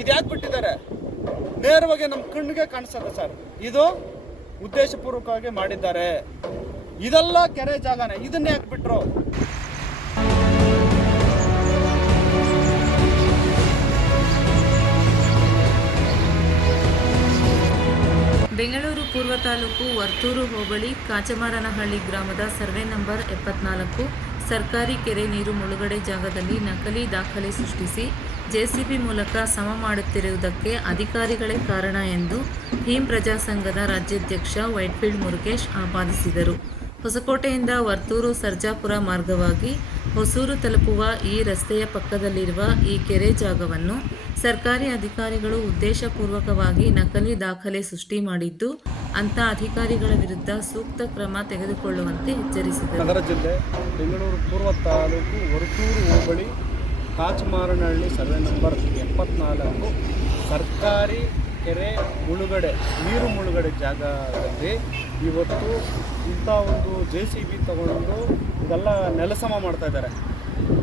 ಇದ್ಯಾಕೆ ಬಿಟ್ಟಿದ್ದಾರೆ? ನೇರವಾಗಿ ನಮ್ಮ ಕಣ್ಣಿಗೆ ಕಾಣಿಸ್ತದೆ ಸರ್. ಇದು ಉದ್ದೇಶಪೂರ್ವಕವಾಗಿ ಮಾಡಿದ್ದಾರೆ. ಇದೆಲ್ಲ ಕೆರೆ ಜಾಗನೇ, ಇದನ್ನ ಯಾಕೆ ಬಿಟ್ರು? ಬೆಂಗಳೂರು ಪೂರ್ವ ತಾಲೂಕು ವರ್ತೂರು ಹೋಬಳಿ ಕಾಚಮಾರನಹಳ್ಳಿ ಗ್ರಾಮದ ಸರ್ವೆ ನಂಬರ್ 74 ಸರ್ಕಾರಿ ಕೆರೆ ನೀರು ಮುಳುಗಡೆ ಜಾಗದಲ್ಲಿ ನಕಲಿ ದಾಖಲೆ ಸೃಷ್ಟಿಸಿ ಜೆಸಿಬಿ ಮೂಲಕ ಸಮ ಮಾಡುತ್ತಿರುವುದಕ್ಕೆ ಅಧಿಕಾರಿಗಳೇ ಕಾರಣ ಎಂದು ಭೀಮ್ ಪ್ರಜಾ ಸಂಘದ ರಾಜ್ಯಾಧ್ಯಕ್ಷ ವೈಟ್ಫೀಲ್ಡ್ ಮುರುಗೇಶ್ ಆಪಾದಿಸಿದರು. ಹೊಸಕೋಟೆಯಿಂದ ವರ್ತೂರು ಸರ್ಜಾಪುರ ಮಾರ್ಗವಾಗಿ ಹೊಸೂರು ತಲುಪುವ ಈ ರಸ್ತೆಯ ಪಕ್ಕದಲ್ಲಿರುವ ಈ ಕೆರೆ ಜಾಗವನ್ನು ಸರ್ಕಾರಿ ಅಧಿಕಾರಿಗಳು ಉದ್ದೇಶಪೂರ್ವಕವಾಗಿ ನಕಲಿ ದಾಖಲೆ ಸೃಷ್ಟಿ ಮಾಡಿದ್ದು, ಅಂಥ ಅಧಿಕಾರಿಗಳ ವಿರುದ್ಧ ಸೂಕ್ತ ಕ್ರಮ ತೆಗೆದುಕೊಳ್ಳುವಂತೆ ಎಚ್ಚರಿಸಿದರು. ನಗರ ಜಿಲ್ಲೆ ಬೆಂಗಳೂರು ಪೂರ್ವ ತಾಲೂಕು ವರ್ತೂರು ಹೋಬಳಿ ಕಾಚಮಾರನಹಳ್ಳಿ ಸರ್ವೆ ನಂಬರ್ 74 ಸರ್ಕಾರಿ ಕೆರೆ ಮುಳುಗಡೆ ನೀರು ಮುಳುಗಡೆ ಜಾಗದಲ್ಲಿ ಇವತ್ತು ಇಂಥ ಒಂದು JCB ತಗೊಂಡು ಇದೆಲ್ಲ ನೆಲಸಮ ಮಾಡ್ತಾ ಇದ್ದಾರೆ.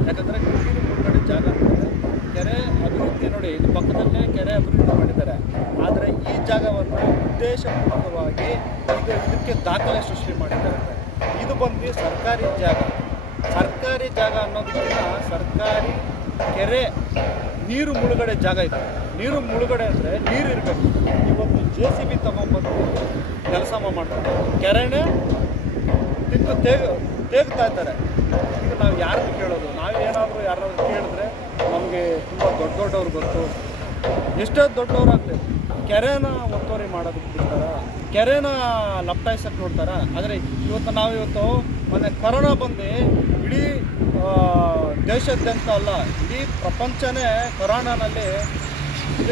ಯಾಕಂದರೆ ನೀರು ಮುಳುಗಡೆ ಜಾಗ ಅಂದರೆ ಕೆರೆ ಅಭಿವೃದ್ಧಿ ನೋಡಿ, ಇದು ಪಕ್ಕದಲ್ಲೇ ಕೆರೆ ಅಭಿವೃದ್ಧಿ ಮಾಡಿದ್ದಾರೆ. ಆದರೆ ಈ ಜಾಗವನ್ನು ಉದ್ದೇಶಪೂರ್ವಕವಾಗಿ ಇದಕ್ಕೆ ದಾಖಲೆ ಸೃಷ್ಟಿ ಮಾಡಿದ್ದಾರೆ. ಇದು ಬಂದು ಸರ್ಕಾರಿ ಜಾಗ. ಸರ್ಕಾರಿ ಜಾಗ ಅನ್ನೋದಕ್ಕಿಂತ ಸರ್ಕಾರಿ ಕೆರೆ ನೀರು ಮುಳುಗಡೆ ಜಾಗ ಇದೆ. ನೀರು ಮುಳುಗಡೆ ಅಂದರೆ ನೀರು ಇರಬೇಕು. ಇವತ್ತು JCB ತಗೊಂಡ್ಬಂದು ಕೆಲಸ ಮಾಡ್ತಾರೆ, ಕೆರೆನೇ ತಿಂದು ತೇಗ್ತಾ ಇದ್ದಾರೆ. ಈಗ ನಾವು ಯಾರನ್ನು ಕೇಳೋದು? ನಾವೇನಾದರೂ ಯಾರಾದರೂ ಕೇಳಿದ್ರೆ ನಮಗೆ ತುಂಬ ದೊಡ್ಡವ್ರು ಗೊತ್ತು, ಎಷ್ಟೋ ದೊಡ್ಡವರಾಗಲಿ ಕೆರೆನ ಒತ್ತುವರಿ ಮಾಡೋದಕ್ಕೆ ಬಿಡ್ತಾರ, ಕೆರೆನ ಲಪ್ಟಾಯಿಸಕ್ಕೆ ನೋಡ್ತಾರೆ. ಆದರೆ ಇವತ್ತು ಮೊನ್ನೆ ಕೊರೋನಾ ಬಂದು ಇಡೀ ದೇಶಾದ್ಯಂತ ಅಲ್ಲ, ಇಡೀ ಪ್ರಪಂಚನೇ ಕೊರೋನಾನಲ್ಲಿ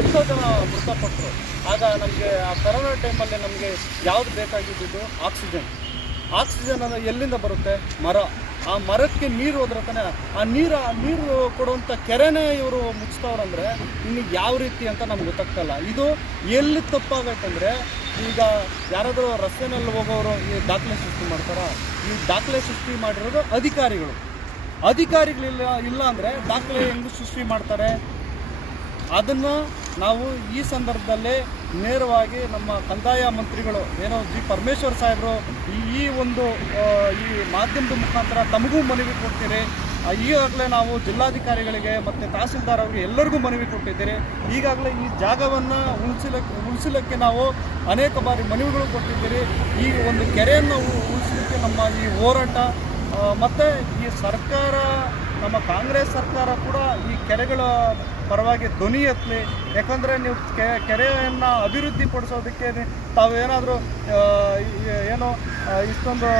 ಎಷ್ಟೋ ಜನ ಮೃತಪಟ್ಟರು. ಆಗ ನಮಗೆ ಆ ಕೊರೋನಾ ಟೈಮಲ್ಲಿ ನಮಗೆ ಯಾವುದು ಬೇಕಾಗಿದ್ದು? ಆಕ್ಸಿಜನ್ ಅನ್ನೋ ಎಲ್ಲಿಂದ ಬರುತ್ತೆ? ಮರ. ಆ ಮರಕ್ಕೆ ನೀರು ಹೋದ್ರೆ ತಾನೆ ಆ ನೀರು ಕೊಡುವಂಥ ಕೆರೆನೇ ಇವರು ಮುಚ್ತವ್ರಂದರೆ ಇನ್ನು ಯಾವ ರೀತಿ ಅಂತ ನಮ್ಗೆ ಗೊತ್ತಾಗ್ತಲ್ಲ. ಇದು ಎಲ್ಲಿ ತಪ್ಪಾಗೈತಂದರೆ, ಈಗ ಯಾರಾದರೂ ರಸ್ತೆನಲ್ಲಿ ಹೋಗೋರು ಈ ದಾಖಲೆ ಸೃಷ್ಟಿ ಮಾಡ್ತಾರ. ಈ ದಾಖಲೆ ಸೃಷ್ಟಿ ಮಾಡಿರೋದು ಅಧಿಕಾರಿಗಳಿಲ್ಲ ಅಂದರೆ ದಾಖಲೆ ಹೆಂಗೆ ಸೃಷ್ಟಿ ಮಾಡ್ತಾರೆ? ಅದನ್ನು ನಾವು ಈ ಸಂದರ್ಭದಲ್ಲಿ ನೇರವಾಗಿ ನಮ್ಮ ಕಂದಾಯ ಮಂತ್ರಿಗಳು ಏನೋ ಜಿ ಪರಮೇಶ್ವರ್ ಸಾಹೇಬರು ಈ ಮಾಧ್ಯಮದ ಮುಖಾಂತರ ತಮಗೂ ಮನವಿ ಕೊಡ್ತೀರಿ. ಈಗಾಗಲೇ ನಾವು ಜಿಲ್ಲಾಧಿಕಾರಿಗಳಿಗೆ ಮತ್ತು ತಹಸೀಲ್ದಾರ್ ಅವರಿಗೆ ಎಲ್ಲರಿಗೂ ಮನವಿ ಕೊಟ್ಟಿದ್ದೀರಿ. ಈಗಾಗಲೇ ಈ ಜಾಗವನ್ನು ಉಳಿಸಲಿಕ್ಕೆ ನಾವು ಅನೇಕ ಬಾರಿ ಮನವಿಗಳು ಕೊಟ್ಟಿದ್ದೀರಿ. ಈ ಒಂದು ಕೆರೆಯನ್ನು ಉಳಿಸಲಿಕ್ಕೆ ನಮ್ಮ ಈ ಹೋರಾಟ ಮತ್ತು ಈ ಸರ್ಕಾರ, ನಮ್ಮ ಕಾಂಗ್ರೆಸ್ ಸರ್ಕಾರ ಕೂಡ ಈ ಕೆರೆಗಳ ಪರವಾಗಿ ಧ್ವನಿ ಎತ್ತಲಿ. ಯಾಕಂದರೆ ನೀವು ಕೆರೆಯನ್ನು ಅಭಿವೃದ್ಧಿಪಡಿಸೋದಕ್ಕೆ ತಾವೇನಾದರೂ ಇಷ್ಟೊಂದು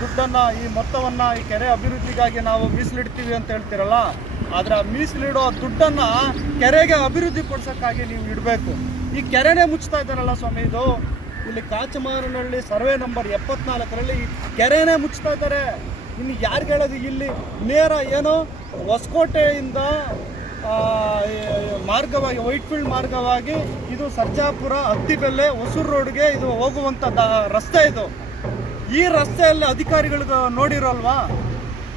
ದುಡ್ಡನ್ನು, ಈ ಮೊತ್ತವನ್ನು ಈ ಕೆರೆ ಅಭಿವೃದ್ಧಿಗಾಗಿ ನಾವು ಮೀಸಲಿಡ್ತೀವಿ ಅಂತ ಹೇಳ್ತೀರಲ್ಲ, ಆದರೆ ಆ ಮೀಸಲಿಡೋ ದುಡ್ಡನ್ನು ಕೆರೆಗೆ ಅಭಿವೃದ್ಧಿಪಡಿಸೋಕ್ಕಾಗಿ ನೀವು ಇಡಬೇಕು. ಈ ಕೆರೆನೇ ಮುಚ್ತಾ ಇದ್ದಾರಲ್ಲ ಸ್ವಾಮಿ. ಇದು ಇಲ್ಲಿ ಕಾಚಮಾರನಹಳ್ಳಿ ಸರ್ವೆ ನಂಬರ್ 74ರಲ್ಲಿ ಕೆರೆನೇ ಮುಚ್ತಾ ಇದ್ದಾರೆ. ಇನ್ನು ಯಾರಿಗೆ ಹೇಳೋದು? ಇಲ್ಲಿ ನೇರ ಹೊಸಕೋಟೆಯಿಂದ ಮಾರ್ಗವಾಗಿ ವೈಟ್ಫೀಲ್ಡ್ ಮಾರ್ಗವಾಗಿ ಇದು ಸರ್ಜಾಪುರ, ಹತ್ತಿಬೆಲೆ, ಹೊಸೂರು ರೋಡ್ಗೆ ಇದು ಹೋಗುವಂಥ ರಸ್ತೆ. ಇದು ಈ ರಸ್ತೆಯಲ್ಲಿ ಅಧಿಕಾರಿಗಳಿಗೆ ನೋಡಿರೋಲ್ವಾ?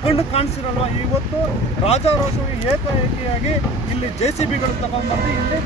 ಕಣ್ಣು ಕಾಣಿಸಿರಲ್ವಾ? ಇವತ್ತು ರಾಜಾರೋಷವಾಗಿ ಏಕಾಏಕಿಯಾಗಿ ಇಲ್ಲಿ JCBಗಳು ತಗೊಂಡ್ಬಂದು ಇಲ್ಲಿ